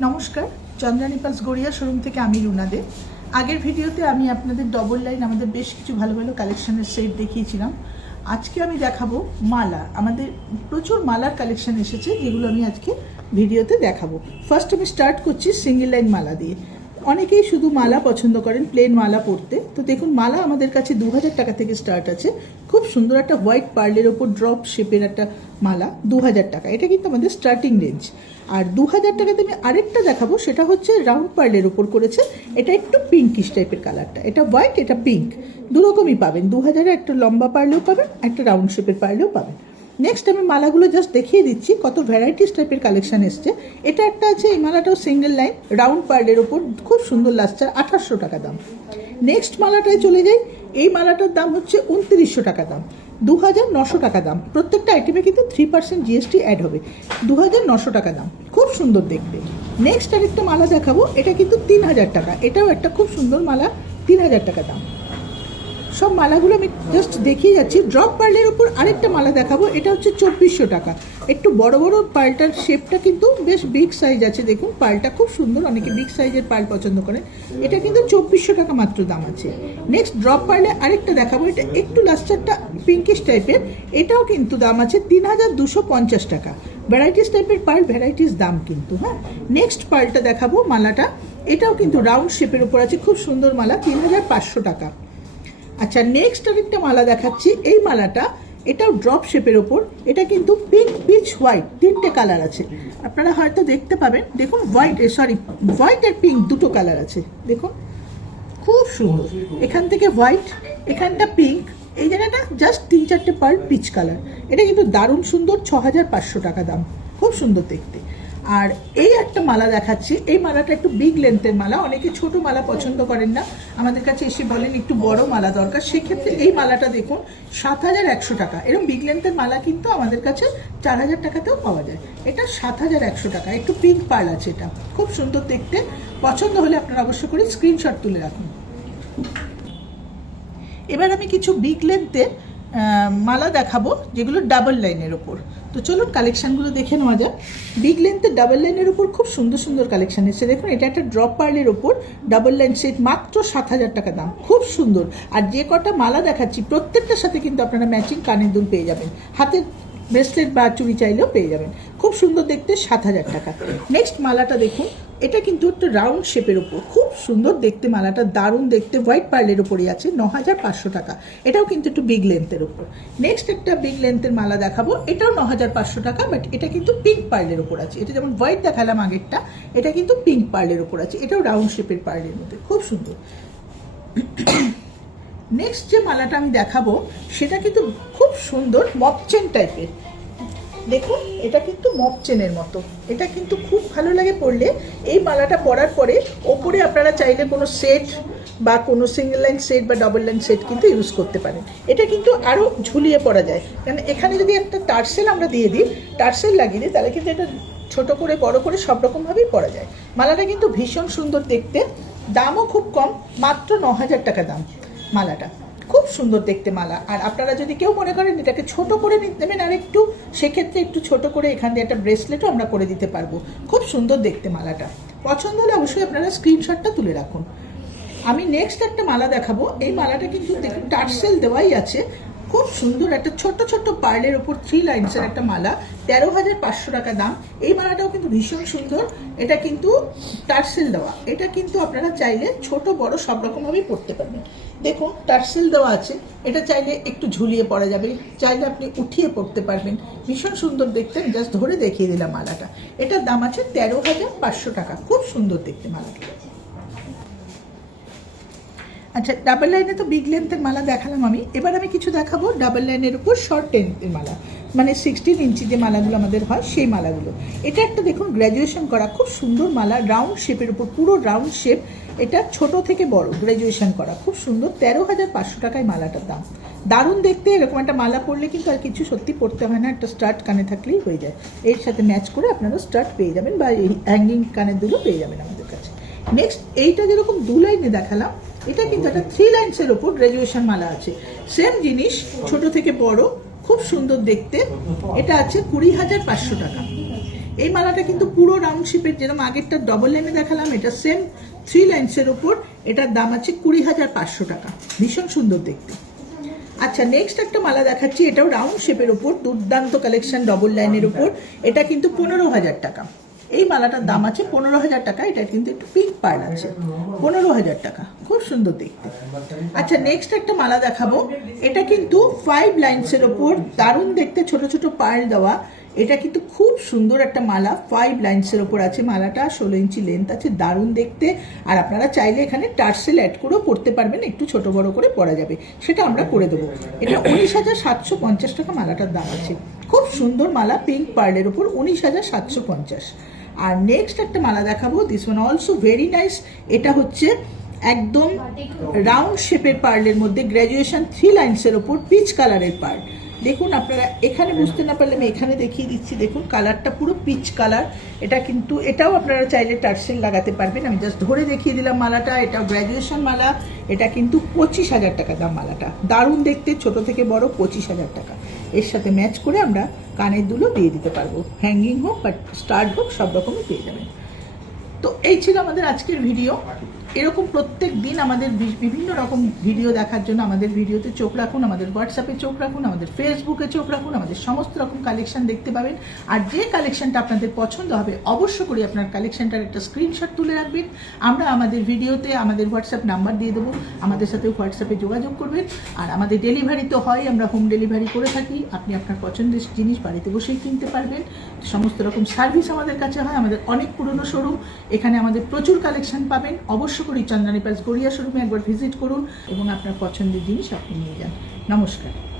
নমস্কার, Chandrani pulse Garia showroom থেকে আমি রুনা দে। আগের ভিডিওতে আমি আপনাদের ডবল লাইন আমাদের বেশ কিছু ভালো ভালো কালেকশনের সেট দেখিয়েছিলাম। আজকে আমি দেখাবো মালা। আমাদের প্রচুর মালার কালেকশন এসেছে, যেগুলো আমি আজকে ভিডিওতে দেখাবো। ফার্স্ট আমি স্টার্ট করছি সিঙ্গেল লাইন মালা দিয়ে। অনেকেই শুধু মালা পছন্দ করেন, প্লেন মালা পরতে। তো দেখুন, মালা আমাদের কাছে 2000 টাকা থেকে স্টার্ট আছে। খুব সুন্দর একটা হোয়াইট পার্লের ওপর ড্রপ শেপের একটা মালা, 2000 টাকা। এটা কিন্তু আমাদের স্টার্টিং রেঞ্জ। আর 2000 টাকাতে আমি আরেকটা দেখাবো, সেটা হচ্ছে রাউন্ড পার্লের ওপর করেছে। এটা একটু পিঙ্কিশ টাইপের কালারটা, এটা হোয়াইট, এটা পিঙ্ক, দুরকমই পাবেন। 2000-এ একটা লম্বা পার্লেও পাবেন, একটা রাউন্ড শেপের পার্লেও পাবেন। নেক্সট আমি মালাগুলো জাস্ট দেখিয়ে দিচ্ছি, কত ভ্যারাইটিস টাইপের কালেকশন এসছে। এটা একটা আছে, এই মালাটাও সিঙ্গেল লাইন রাউন্ড পার্লের ওপর, খুব সুন্দর লাস্টার, 2800 টাকা দাম। নেক্সট মালাটায় চলে যাই। এই মালাটার দাম হচ্ছে 2900 টাকা দাম, 2900 টাকা দাম। প্রত্যেকটা আইটেমে কিন্তু 3% জিএসটি অ্যাড হবে। 2900 টাকা দাম, খুব সুন্দর দেখতে। নেক্সট আরেকটা মালা দেখাবো, এটা কিন্তু 3000 টাকা। এটাও একটা খুব সুন্দর মালা, 3000 টাকা দাম। সব মালাগুলো আমি জাস্ট দেখিয়ে যাচ্ছি। ড্রপ পার্লের উপর আরেকটা মালা দেখাবো, এটা হচ্ছে 2400 টাকা। একটু বড় বড় পার্লটার শেপটা কিন্তু বেশ বিগ সাইজ আছে। দেখুন, পার্লটা খুব সুন্দর, অনেকে বিগ সাইজের পার্ল পছন্দ করে। এটা কিন্তু 2400 টাকা মাত্র দাম আছে। নেক্সট ড্রপ পার্লে আরেকটা দেখাবো, এটা একটু লাস্টারটা পিঙ্কিশ টাইপের। এটাও কিন্তু দাম আছে 3250 টাকা। ভ্যারাইটিস টাইপের পার্ল, ভ্যারাইটিস দাম কিন্তু। হ্যাঁ, নেক্সট পার্লটা দেখাবো, মালাটা এটাও কিন্তু রাউন্ড শেপের উপর আছে, খুব সুন্দর মালা, 3500 টাকা। আচ্ছা, নেক্সট আরেকটা মালা দেখাচ্ছি। এই মালাটা এটাও ড্রপ শেপের ওপর। এটা কিন্তু পিঙ্ক, পিচ, হোয়াইট, তিনটে কালার আছে। আপনারা হয়তো দেখতে পাবেন, দেখুন হোয়াইট আর পিঙ্ক দুটো কালার আছে। দেখুন, খুব সুন্দর। এখান থেকে হোয়াইট, এখানটা পিঙ্ক, এই জায়গাটা জাস্ট 3-4টে পার্ল পিচ কালার। এটা কিন্তু দারুণ সুন্দর, 6500 টাকা দাম, খুব সুন্দর দেখতে। আর এই একটা মালা দেখাচ্ছি। এই মালাটা একটু বিগ লেন্থের মালা। অনেকে ছোট মালা পছন্দ করেন না, আমাদের কাছে এসে বলেন একটু বড় মালা দরকার। সেক্ষেত্রে এই মালাটা দেখুন, 7100 টাকা। এরকম বিগ লেন্থের মালা কিন্তু আমাদের কাছে 4000 টাকাতেও পাওয়া যায়। এটা 7100 টাকা। একটু পিঙ্ক পার্ল আছে, এটা খুব সুন্দর দেখতে। পছন্দ হলে আপনারা অবশ্য করে স্ক্রিনশট তুলে রাখুন। এবার আমি কিছু বিগ লেন্থের মালা দেখাবো, যেগুলো ডাবল লাইনের ওপর। তো চলুন কালেকশানগুলো দেখে নেওয়া যাক। বিগ লেন্থের ডাবল লাইনের ওপর খুব সুন্দর সুন্দর কালেকশান এসেছে। দেখুন, এটা একটা ড্রপ পার্লের ওপর ডাবল লাইন সেট, মাত্র 7000 টাকা দাম, খুব সুন্দর। আর যে কটা মালা দেখাচ্ছি প্রত্যেকটার সাথে কিন্তু আপনারা ম্যাচিং কানের দুল পেয়ে যাবেন, হাতের ব্রেসলেট বা চুড়ি চাইলেও পেয়ে যাবেন। খুব সুন্দর দেখতে, 7000 টাকা। নেক্সট মালাটা দেখুন, এটা কিন্তু একটা রাউন্ড শেপের ওপর, খুব সুন্দর দেখতে মালাটা, দারুণ দেখতে। হোয়াইট পার্লের ওপরই আছে, 9500 টাকা। এটাও কিন্তু একটু বিগ লেন্থের ওপর। নেক্সট একটা বিগ লেন্থের মালা দেখাবো, এটাও 9500 টাকা, বাট এটা কিন্তু পিঙ্ক পার্লের ওপর আছে। এটা যেমন হোয়াইট দেখালাম আগেরটা, এটা কিন্তু পিঙ্ক পার্লের ওপর আছে। এটাও রাউন্ড শেপের পার্লের মধ্যে, খুব সুন্দর। নেক্সট যে মালাটা আমি দেখাবো, সেটা কিন্তু খুব সুন্দর মপচেন টাইপের। দেখুন, এটা কিন্তু মপ চেনের মতো। এটা কিন্তু খুব ভালো লাগে পরলে। এই মালাটা পরার পরে ওপরে আপনারা চাইলে কোনো সেট বা কোনো সিঙ্গেল লাইন সেট বা ডবল লাইন সেট কিন্তু ইউজ করতে পারেন। এটা কিন্তু আরও ঝুলিয়ে পরা যায়, কারণ এখানে যদি একটা টার্সেল আমরা দিয়ে দিই, টার্সেল লাগিয়ে দিই, তাহলে কিন্তু এটা ছোটো করে বড় করে সব রকমভাবেই পরা যায়। মালাটা কিন্তু ভীষণ সুন্দর দেখতে, দামও খুব কম, মাত্র 9000 টাকা দাম মালাটা। খুব সুন্দর দেখতে মালা। আর আপনারা যদি কেউ মনে করেন এটাকে ছোট করে নেবেন আর একটু, সেক্ষেত্রে একটু ছোট করে এখান দিয়ে একটা ব্রেসলেটও আমরা করে দিতে পারবো। খুব সুন্দর দেখতে মালাটা। পছন্দ হলে অবশ্যই আপনারা স্ক্রিনশটটা তুলে রাখুন। আমি নেক্সট একটা মালা দেখাবো। এই মালাটা কিন্তু দেখুন টার্সেল দেওয়াই আছে, খুব সুন্দর একটা ছোট ছোট পার্লের ওপর 3 লাইন্সের একটা মালা, 13500 টাকা দাম। এই মালাটাও কিন্তু ভীষণ সুন্দর। এটা কিন্তু টার্সেল দেওয়া। এটা কিন্তু আপনারা চাইলে ছোট বড় সব রকমভাবেই পরতে পারবেন। দেখুন, টার্সেল দেওয়া আছে। এটা চাইলে একটু ঝুলিয়ে পরা যাবে, চাইলে আপনি উঠিয়ে পরতে পারবেন। ভীষণ সুন্দর দেখতে, জাস্ট ধরে দেখিয়ে দিলাম মালাটা। এটার দাম আছে 13500 টাকা। খুব সুন্দর দেখতে মালাটা। আচ্ছা, ডাবল লাইনে তো বিগ লেন্থের মালা দেখালাম আমি। এবার আমি কিছু দেখাবো ডাবল লাইনের উপর শর্ট লেন্থের মালা, মানে 16 ইঞ্চি যে মালাগুলো আমাদের হয় সেই মালাগুলো। এটা একটা দেখুন গ্র্যাজুয়েশন করা খুব সুন্দর মালা, রাউন্ড শেপের উপর, পুরো রাউন্ড শেপ। এটা ছোট থেকে বড় গ্র্যাজুয়েশন করা, খুব সুন্দর। 13500 টাকায় মালাটার দাম। দারুণ দেখতে। এরকম একটা মালা পরলে কিন্তু আর কিছু সত্যি পড়তে হয় না, একটা স্টার্ট কানে থাকলেই হয়ে যায়। এর সাথে ম্যাচ করে আপনারা স্টার্ট পেয়ে যাবেন, বা এই হ্যাঙ্গিং কানের দুলো পেয়ে যাবেন আমাদের কাছে। নেক্সট এইটা যেরকম 2 লাইনে দেখালাম, এটা কিন্তু একটা 3 লাইন্সের ওপর গ্র্যাজুয়েশন মালা আছে। সেম জিনিস, ছোট থেকে বড়, খুব সুন্দর দেখতে। এটা আছে 20500 টাকা। এই মালাটা কিন্তু পুরো রাউন্ড শেপের, যেরকম আগেরটা ডবল লাইনে দেখালাম, এটা সেম 3 লাইন্সের ওপর। এটার দাম আছে 20,500 টাকা। ভীষণ সুন্দর দেখতে। আচ্ছা, নেক্সট একটা মালা দেখাচ্ছি, এটাও রাউন্ড শেপের ওপর, দুর্দান্ত কালেকশন, ডবল লাইনের ওপর। এটা কিন্তু 15,000 টাকা। এই মালাটার দাম আছে 15,000 টাকা। এটা কিন্তু একটু পিঙ্ক পার্ল আছে, 15,000 টাকা, খুব সুন্দর দেখতে। আচ্ছা, নেক্সট একটা মালা দেখাবো, এটা কিন্তু 5 লাইন্সের ওপর, দারুণ দেখতে, ছোট ছোট পার্ল দেওয়া। এটা কিন্তু খুব সুন্দর একটা মালা, 5 লাইন্সের ওপর আছে মালাটা, 16 ইঞ্চি লেন্থ আছে, দারুণ দেখতে। আর আপনারা চাইলে এখানে টার্সেল অ্যাড করেও পড়তে পারবেন, একটু ছোট বড় করে পরা যাবে, সেটা আমরা করে দেবো। এটা 19,750 টাকা মালাটার দাম আছে। খুব সুন্দর মালা, পিঙ্ক পার্লের ওপর, 19,750। আর নেক্সট একটা মালা দেখাবো, this one also very nice. এটা হচ্ছে একদম রাউন্ড শেপের পার্লের মধ্যে, গ্র্যাজুয়েশন 3 লাইন্সের ওপর, পিচ কালারের পার্ল। দেখুন, আপনারা এখানে বুঝতে না পারলে আমি এখানে দেখিয়ে দিচ্ছি। দেখুন কালারটা পুরো পিচ কালার। এটা কিন্তু এটাও আপনারা চাইলে টার্সেল লাগাতে পারবেন। আমি জাস্ট ধরে দেখিয়ে দিলাম মালাটা। এটাও গ্র্যাজুয়েশন মালা। এটা কিন্তু 25,000 টাকা দাম মালাটা। দারুণ দেখতে, ছোট থেকে বড়, 25,000 টাকা। এর সাথে ম্যাচ করে আমরা কানের দুলও দিয়ে দিতে পারবো, হ্যাঙ্গিং হোক বা স্টার্ট হোক, সব রকমই পেয়ে যাবেন। তো এই ছিল আমাদের আজকের ভিডিও। এরকম প্রত্যেক দিন আমাদের বিভিন্ন রকম ভিডিও দেখার জন্য আমাদের ভিডিওতে চোখ রাখুন, আমাদের হোয়াটসঅ্যাপে চোখ রাখুন, আমাদের ফেসবুকে চোখ রাখুন। আমাদের সমস্ত রকম কালেকশন দেখতে পাবেন। আর যে কালেকশনটা আপনাদের পছন্দ হবে, অবশ্য করে আপনার কালেকশনটার একটা স্ক্রিনশট তুলে রাখবেন। আমরা আমাদের ভিডিওতে আমাদের হোয়াটসঅ্যাপ নাম্বার দিয়ে দেবো, আমাদের সাথে হোয়াটসঅ্যাপে যোগাযোগ করবেন। আর আমাদের ডেলিভারি তো হয়, আমরা হোম ডেলিভারি করে থাকি। আপনি আপনার পছন্দের জিনিস বাড়িতে বসেই কিনতে পারবেন। সমস্ত রকম সার্ভিস আমাদের কাছে হয়। আমাদের অনেক পুরনো শোরুম, এখানে আমাদের প্রচুর কালেকশন পাবেন। অবশ্য করে চন্দনী পেলস গড়িয়া শোরুমে একবার ভিজিট করুন এবং আপনার পছন্দের জিনিস আপনি নিয়ে যান। নমস্কার।